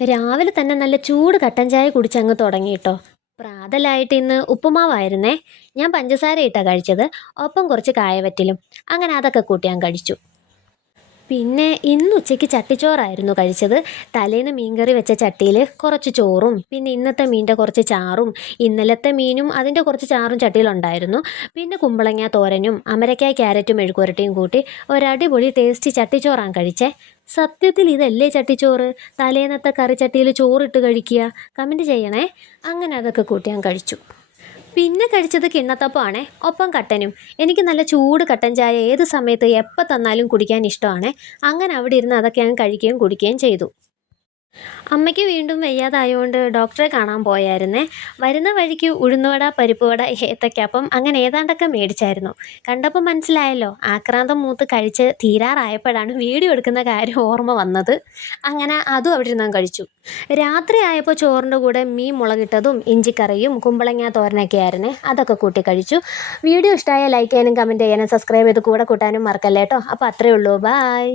രാവിലെ തന്നെ നല്ല ചൂട് കട്ടൻ ചായ കുടിച്ചങ്ങ് തുടങ്ങിയിട്ടോ. പ്രാതലായിട്ട് ഇന്ന് ഉപ്പുമാവായിരുന്നേ. ഞാൻ പഞ്ചസാര ഇട്ടാ കഴിച്ചത്. ഒപ്പം കുറച്ച് കായവറ്റിലും. അങ്ങനെ അതൊക്കെ കൂട്ടി ഞാൻ കഴിച്ചു. പിന്നെ ഇന്ന് ഉച്ചയ്ക്ക് ചട്ടിച്ചോറായിരുന്നു കഴിച്ചത്. തലേന്ന് മീൻകറി വെച്ച ചട്ടിയിൽ കുറച്ച് ചോറും പിന്നെ ഇന്നത്തെ മീനിൻ്റെ കുറച്ച് ചാറും ഇന്നലത്തെ മീനും അതിൻ്റെ കുറച്ച് ചാറും ചട്ടിയിലുണ്ടായിരുന്നു. പിന്നെ കുമ്പളങ്ങ തോരനും അമരക്കായ് ക്യാരറ്റും മെഴുക്കുവരട്ടിയും കൂട്ടി ഒരടിപൊളി ടേസ്റ്റി ചട്ടിച്ചോറാൻ കഴിച്ചേ. സത്യത്തിൽ ഇതല്ലേ ചട്ടിച്ചോറ്? തലേന്നത്തെ കറിച്ചട്ടിയിൽ ചോറിട്ട് കഴിക്കുക. കമൻറ്റ് ചെയ്യണേ. അങ്ങനെ അതൊക്കെ കൂട്ടി ഞാൻ കഴിച്ചു. പിന്നെ കഴിച്ചത് കിണ്ണത്തപ്പമാണേ, ഒപ്പം കട്ടനും. എനിക്ക് നല്ല ചൂട് കട്ടൻ ചായ ഏത് സമയത്ത് എപ്പോൾ തന്നാലും കുടിക്കാൻ ഇഷ്ടമാണേ. അങ്ങനെ അവിടെ ഇരുന്ന് അതൊക്കെ ഞാൻ കഴിക്കുകയും കുടിക്കുകയും ചെയ്തു. അമ്മയ്ക്ക് വീണ്ടും വയ്യാതായതുകൊണ്ട് ഡോക്ടറെ കാണാൻ പോയായിരുന്നേ. വരുന്ന വഴിക്ക് ഉഴുന്നുവട, പരിപ്പുവട, ഏത്തയ്ക്കാപ്പം അങ്ങനെ ഏതാണ്ടൊക്കെ മേടിച്ചായിരുന്നു. കണ്ടപ്പോൾ മനസ്സിലായല്ലോ, ആക്രാന്തം മൂത്ത് കഴിച്ച് തീരാറായപ്പോഴാണ് വീഡിയോ എടുക്കുന്ന കാര്യം ഓർമ്മ വന്നത്. അങ്ങനെ അതും അവിടെ ഇരുന്ന് കഴിച്ചു. രാത്രി ആയപ്പോൾ ചോറിൻ്റെ കൂടെ മീൻ മുളകിട്ടതും ഇഞ്ചിക്കറിയും കുമ്പളങ്ങ തോരനൊക്കെ ആയിരുന്നേ. അതൊക്കെ കൂട്ടി കഴിച്ചു. വീഡിയോ ഇഷ്ടമായ ലൈക്ക് ചെയ്യാനും കമൻറ്റ് ചെയ്യാനും സബ്സ്ക്രൈബ് ചെയ്ത് കൂടെ കൂട്ടാനും മറക്കല്ലേ കേട്ടോ. അപ്പോൾ അത്രയേ ഉള്ളൂ. ബായ്.